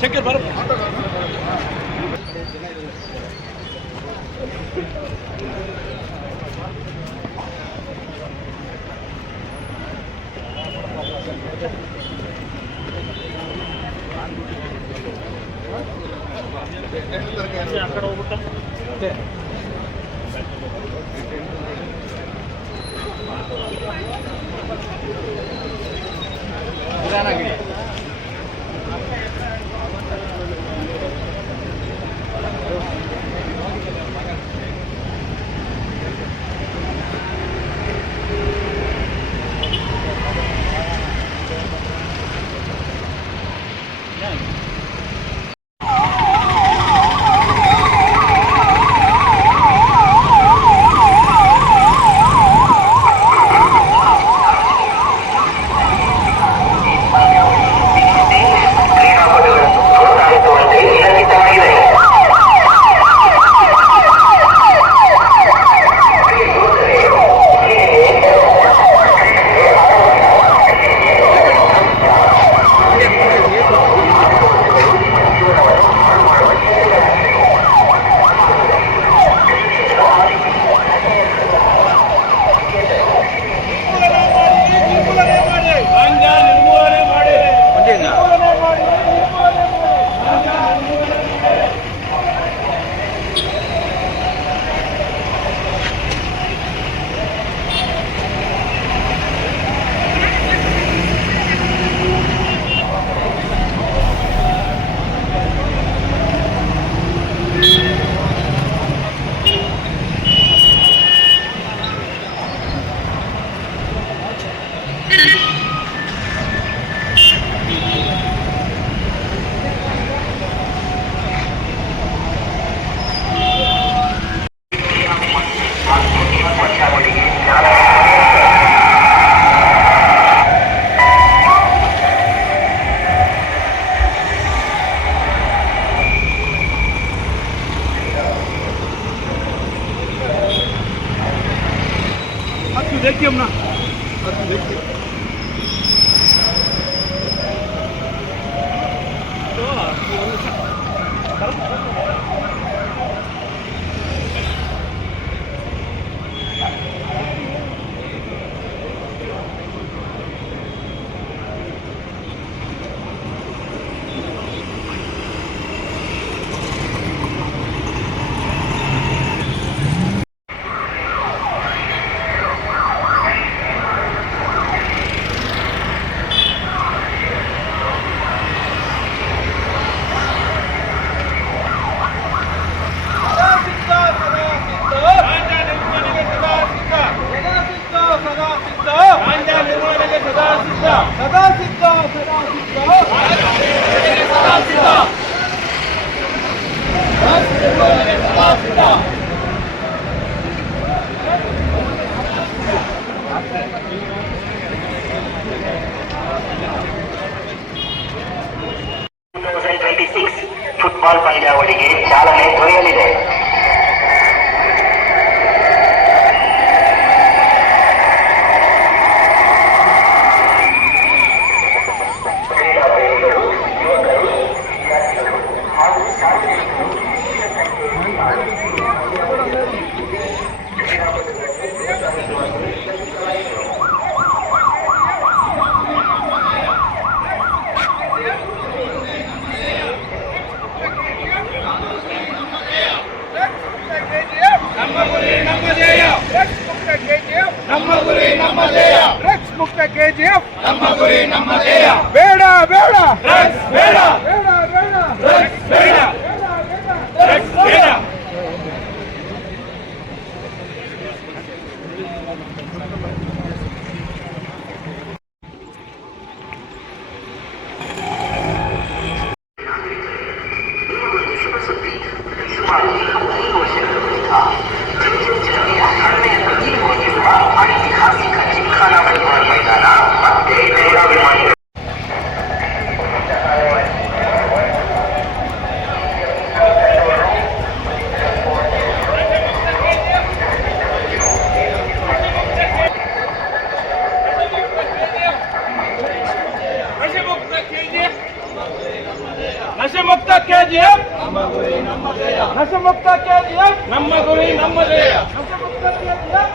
ಶಂಕರ್ ಬರ ಅక్కడ ಹೋಗ್ಬಿಟ್ಟು देखिए हम ना देखिए ಫುಟ್ಬಾಲ್ ಪಂದ್ಯಾವಳಿಗೆ ಚಾಲನೆ ದೊರೆಯಲಿದೆ. KGF ನಮ್ಮ ಗುರಿ ನಮ್ಮ ಧ್ಯೇಯ ಬೇಡ ಬೇಡ ಡ್ರಗ್ಸ್ ಬೇಡ ಬೇಡ ಬೇಡ ಡ್ರಗ್ಸ್ ಬೇಡ ಡ್ರಗ್ಸ್ ಬೇಡ ನಶೆಮುಕ್ತ ಕೆಜಿಎಫ್ ನಶೆಮುಕ್ತ ಕೆಜಿಎಫ್ ನಮ್ಮ ಗುರಿ ನಮ್ಮ ಧ್ಯೇಯ ನಶೆಮುಕ್ತ ಕೆಜಿಎಫ್.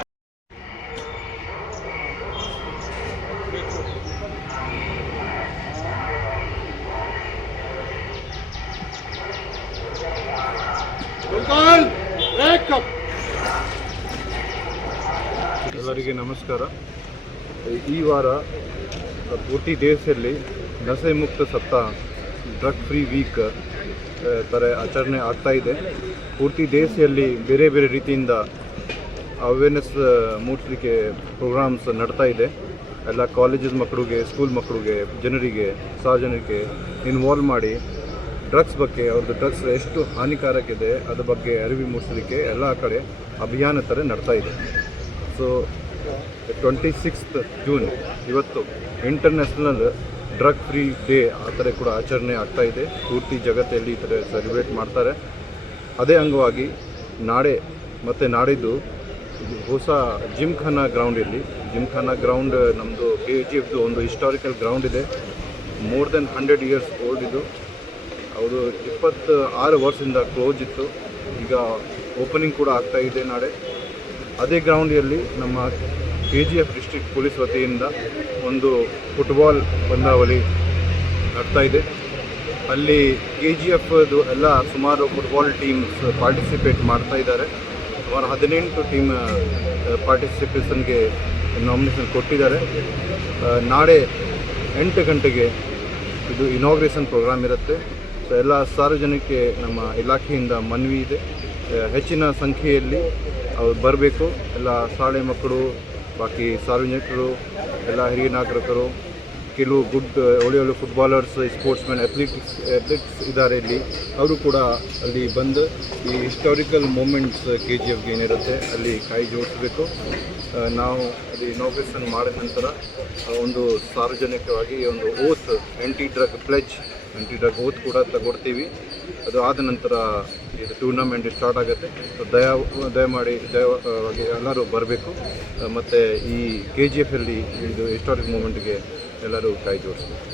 ಎಲ್ಲರಿಗೆ ನಮಸ್ಕಾರ. ಈ ವಾರ ಪೂರ್ತಿ ದೇಶದಲ್ಲಿ ನಶೆ ಮುಕ್ತ ಸಪ್ತಾಹ ಡ್ರಗ್ ಫ್ರೀ ವೀಕ್ ಥರ ಆಚರಣೆ ಆಗ್ತಾ ಇದೆ. ಪೂರ್ತಿ ದೇಶದಲ್ಲಿ ಬೇರೆ ಬೇರೆ ರೀತಿಯಿಂದ ಅವೇರ್ನೆಸ್ ಮೂಡಿಸಲಿಕ್ಕೆ ಪ್ರೋಗ್ರಾಮ್ಸ್ ನಡ್ತಾ ಇದೆ. ಎಲ್ಲ ಕಾಲೇಜಸ್ ಮಕ್ಕಳಿಗೆ, ಸ್ಕೂಲ್ ಮಕ್ಕಳಿಗೆ, ಜನರಿಗೆ, ಸಾರ್ವಜನಿಕರಿಗೆ ಇನ್ವಾಲ್ವ್ ಮಾಡಿ ಡ್ರಗ್ಸ್ ಬಗ್ಗೆ, ಅವ್ರದ್ದು ಡ್ರಗ್ಸ್ ಎಷ್ಟು ಹಾನಿಕಾರಕ ಇದೆ ಅದ್ರ ಬಗ್ಗೆ ಅರಿವು ಮೂಡಿಸಲಿಕ್ಕೆ ಎಲ್ಲ ಕಡೆ ಅಭಿಯಾನ ಥರ ನಡ್ತಾ ಇದೆ. ಸೊ 26th ಜೂನ್ ಇವತ್ತು ಇಂಟರ್ನ್ಯಾಷನಲ್ ಡ್ರಗ್ ಫ್ರೀ ಡೇ ಆ ಥರ ಕೂಡ ಆಚರಣೆ ಆಗ್ತಾ ಇದೆ. ಪೂರ್ತಿ ಜಗತ್ತಲ್ಲಿ ಈ ಥರ ಸೆಲೆಬ್ರೇಟ್ ಮಾಡ್ತಾರೆ. ಅದೇ ಅಂಗವಾಗಿ ನಾಳೆ ಮತ್ತು ನಾಡಿದ್ದು ಹೊಸ ಜಿಮ್ಖಾನಾ ಗ್ರೌಂಡಲ್ಲಿ, ಜಿಮ್ಖಾನಾ ಗ್ರೌಂಡ್ ನಮ್ಮದು KGFದು ಒಂದು ಹಿಸ್ಟಾರಿಕಲ್ ಗ್ರೌಂಡ್ ಇದೆ. ಮೋರ್ ದೆನ್ 100 years ಓಲ್ಡ್ ಇದು. ಅವರು 26 ವರ್ಷದಿಂದ ಕ್ಲೋಸ್ ಇತ್ತು. ಈಗ ಓಪನಿಂಗ್ ಕೂಡ ಆಗ್ತಾ ಇದೆ ನಾಳೆ. ಅದೇ ಗ್ರೌಂಡಲ್ಲಿ ನಮ್ಮ KGF ಡಿಸ್ಟ್ರಿಕ್ಟ್ ಪೊಲೀಸ್ ವತಿಯಿಂದ ಒಂದು ಫುಟ್ಬಾಲ್ ಪಂದ್ಯಾವಳಿ ಆಗ್ತಾ ಇದೆ. ಅಲ್ಲಿ KGFದು ಎಲ್ಲ ಸುಮಾರು ಫುಟ್ಬಾಲ್ ಟೀಮ್ಸ್ ಪಾರ್ಟಿಸಿಪೇಟ್ ಮಾಡ್ತಾ ಇದ್ದಾರೆ. ಸುಮಾರು 18 ಟೀಮ್ ಪಾರ್ಟಿಸಿಪೇಷನ್ಗೆ ನಾಮಿನೇಷನ್ ಕೊಟ್ಟಿದ್ದಾರೆ. ನಾಳೆ 8 ಗಂಟೆಗೆ ಇದು ಇನಾಗ್ರೇಷನ್ ಪ್ರೋಗ್ರಾಮ್ ಇರುತ್ತೆ. ಸೊ ಎಲ್ಲ ಸಾರ್ವಜನಿಕರಿಗೆ ನಮ್ಮ ಇಲಾಖೆಯಿಂದ ಮನವಿ ಇದೆ, ಹೆಚ್ಚಿನ ಸಂಖ್ಯೆಯಲ್ಲಿ ಅವ್ರು ಬರಬೇಕು. ಎಲ್ಲ ಶಾಲೆ ಮಕ್ಕಳು, ಬಾಕಿ ಸಾರ್ವಜನಿಕರು, ಎಲ್ಲ ಹಿರಿಯ ನಾಗರಿಕರು, ಕೆಲವು ಒಳ್ಳೆಯ ಫುಟ್ಬಾಲರ್ಸ್, ಸ್ಪೋರ್ಟ್ಸ್ಮನ್, ಅಥ್ಲೆಟಿಕ್ಸ್ ಇದ್ದಾರೆ ಇಲ್ಲಿ. ಅವರು ಕೂಡ ಅಲ್ಲಿ ಬಂದು ಈ ಹಿಸ್ಟಾರಿಕಲ್ ಮೂಮೆಂಟ್ಸ್ KGFಗೆ ಏನಿರುತ್ತೆ ಅಲ್ಲಿ ಕೈ ಜೋಡಿಸಬೇಕು. ನಾವು ಅಲ್ಲಿ ಇನಾಗ್ರೇಷನ್ ಮಾಡಿದ ನಂತರ ಒಂದು ಸಾರ್ವಜನಿಕವಾಗಿ ಒಂದು ಓತ್, ಆ್ಯಂಟಿ ಡ್ರಗ್ ಓತ್ ಕೂಡ ತಗೊಡ್ತೀವಿ. ಅದು ಆದ ನಂತರ ಇದು ಟೂರ್ನಮೆಂಟ್ ಸ್ಟಾರ್ಟ್ ಆಗುತ್ತೆ. ಸೊ ದಯಮಾಡಿ ಎಲ್ಲರೂ ಬರಬೇಕು ಮತ್ತು ಈ KGFಲ್ಲಿ ಇದು ಹಿಸ್ಟಾರಿಕ್ ಮೂಮೆಂಟ್ಗೆ ಎಲ್ಲರೂ ಕೈ ಜೋಡಿಸ್ಬೇಕು.